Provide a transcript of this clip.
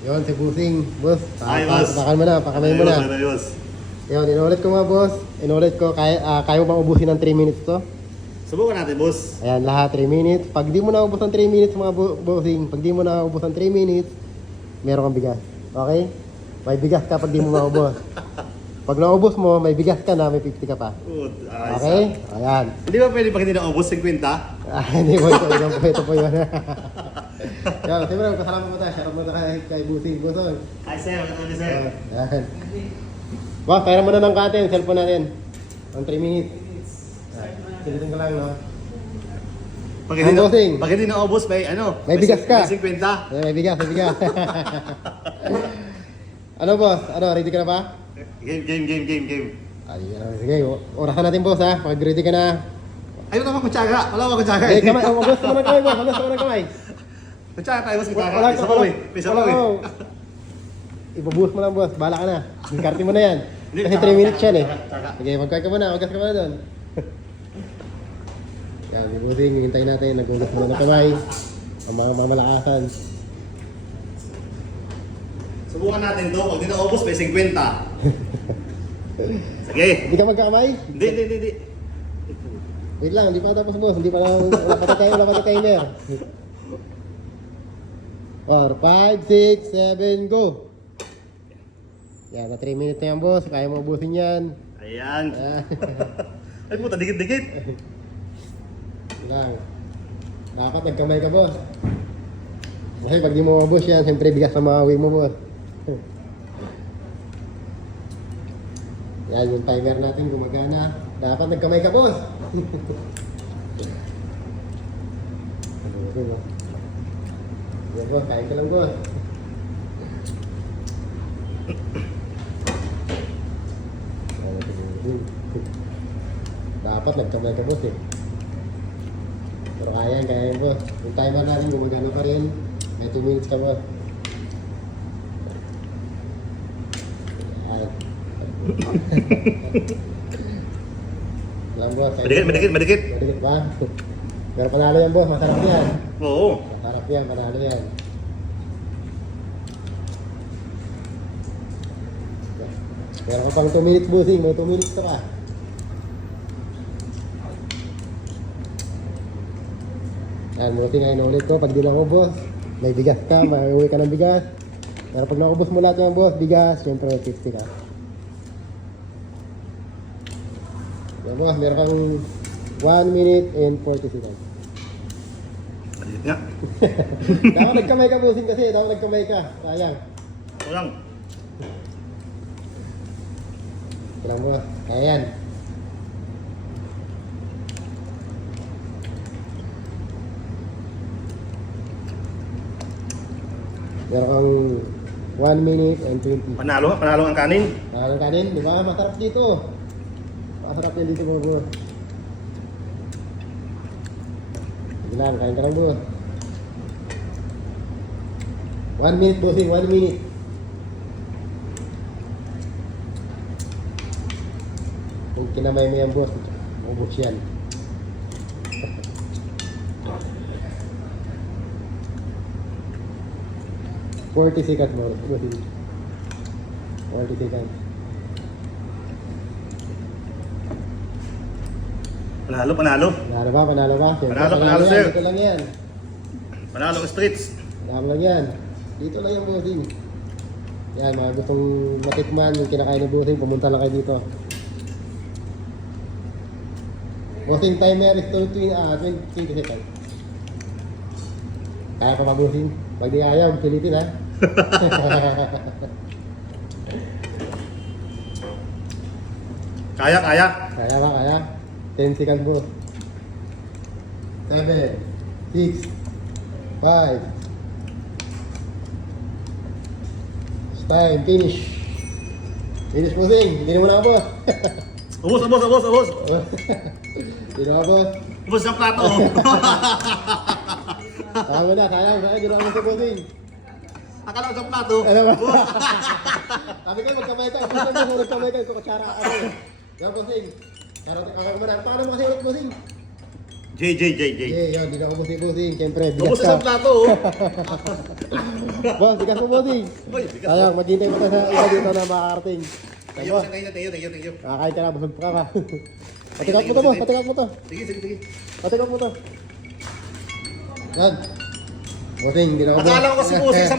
Yun, si Busing. Boss, Ay, boss. pakan mo na, pakamay mo Ayos, na. ayos. Yun, inulit ko nga, boss. Inulit ko, kaya, ah, kaya mo bang ubusin ng 3 minutes to? Subukan natin, boss. Ayan, lahat 3 minutes. Pag di mo na ubos ng 3 minutes, mga bo- bossing, pag di mo na ubos ng 3 minutes, meron kang bigas. Okay? May bigas ka pag di mo maubos. Pag naubos mo, may bigas ka na, may 50 ka pa. Good. Ayos, Okay? Ayan. Hindi ba pwede pag hindi na ubos 50? Ah, hindi po ito, ito po, ito po yun. Yan, siyempre, kasalamat mo tayo. Shoutout mo na kay, kay Busing. Busong. Ay, sir. Ano kami, sir? Ayan. Boss, pera mo na ng katin, cellphone natin. Ang 3 minutes. Silitin ko lang, no? Pag hindi, na, bossing. pag hindi na ubos, may ano? May bigas ka. May 50. Ayan, may bigas, may bigas. ano, boss? Ano, ready ka na ba? Game, game, game, game, game. Ay, ano, sige, orasan natin, boss, ha? Pag ready ka na. Ayun naman kutsaga. Wala akong kutsaga. Eh, kamay, oh, mo ng kamay, boss. Mo ng kamay. Kutsaga tayo, boss. Kutsaga. Wala, Isa mo eh. Isa eh. oh. Ibubuhos mo lang, boss. Bahala ka na. Diskarte mo na yan. Kasi tsaka, 3 minutes yan, eh. Sige, magkaya ka muna. Magkas ka muna doon. Yan, yung buting, hintayin natin. Nagugas mo na kamay. Ang mga mamalakasan. Subukan natin to. Pag di na ubos, may 50. Sige. Hindi ka magkakamay? Hindi, hindi, hindi. Wait lang, hindi pa tapos boss. Hindi pa wala pa tayo, wala pa timer. 4, 5, 6, 7, go! Yan, na 3 minutes na yan boss. Kaya mo ubusin yan. Ayan. Ayan. Ay puta, dikit-dikit. Lang. Dapat nagkamay ka boss. Kasi pag di mo mabos yan, siyempre bigas sa mga mo boss. Yan, yung timer natin gumagana. Dapat nagkamay ka boss. ano ba? Yan boss, kain ka lang boss. Ano ito, Dapat nagkamay ka boss eh. Pero kaya yan, kaya yan boss. Yung timer natin gumagana pa rin. May 2 minutes ka boss. Ayan. Pero panalo yan boss, masarap yan. Oo. Masarap yan, panalo yan. Meron ka pang 2 minutes bossing, may 2 minutes ka pa. Yan, buti nga inulit ko. Pag di lang boss, may bigas ka, may uwi ka ng bigas. Pero pag naubos mo lahat ng boss, bigas, syempre 50 ka. Yan boss, meron kang 1 minute and 40 seconds. Madikit nga. Dapat nagkamay ka bossing kasi, dapat nagkamay ka. Sayang. Walang. Kailang boss. Kaya yan. Meron kang 1 minute and 20. Panalo, panalo ang kanin. Mahal ang kanin, di ba? Masarap dito. Masarap yan dito mga boss. Sige lang, kain ka lang boss. 1 minute bossing, 1 minute. Kung kinamay mo yan boss, ubos yan. Forty seconds more. Forty seconds. Panalo, panalo. Panalo ba? Panalo ba? Siyempre, Panalo, panalo, yan. sir. Dito lang yan. Panalo ang streets. Panalo lang yan. Dito lang yung bossing. Yan, mga gustong matikman yung kinakain ng bossing, pumunta lang kayo dito. Bossing timer is 20, ah, 20 seconds. Kaya pa bossing? Pag di ayaw, pilitin ha. Kaya, kaya. Kaya ba, kaya? 10 seconds boss. 7, 6, 5. Time, finish. Finish bossing. Hindi mo na boss. Ubos, ubos, ubos, ubos. Hindi na boss. Ubos ang plato. Tama na, sayang, sayang. Ginawa mo sa bossing. Akala ko sa plato. Alam mo? Sabi ko, magkamay ka. Sabi ko, magkamay ka. Ito, kutsara. Ano? Yan, bossing. Karate ka mo na. Paano mo kasi ulit, bossing? J, J, J, J. Okay, yun, di na ni bossing. Siyempre, bigas Ubos ka. isang plato, oh. Boss, bigas mo bossing. Uy, bigas. Sayang, maghintay pa tayo sa iba dito na makakarating. Thank you, thank you, thank you, thank you, thank you. Kakain ka na, busog pa ka. Patikap mo to, boss. Patikap mo to. Sige, sige, sige. Patikap mo to. Yan. Bossing, di na ubos. Akala ko kasi bossing, isang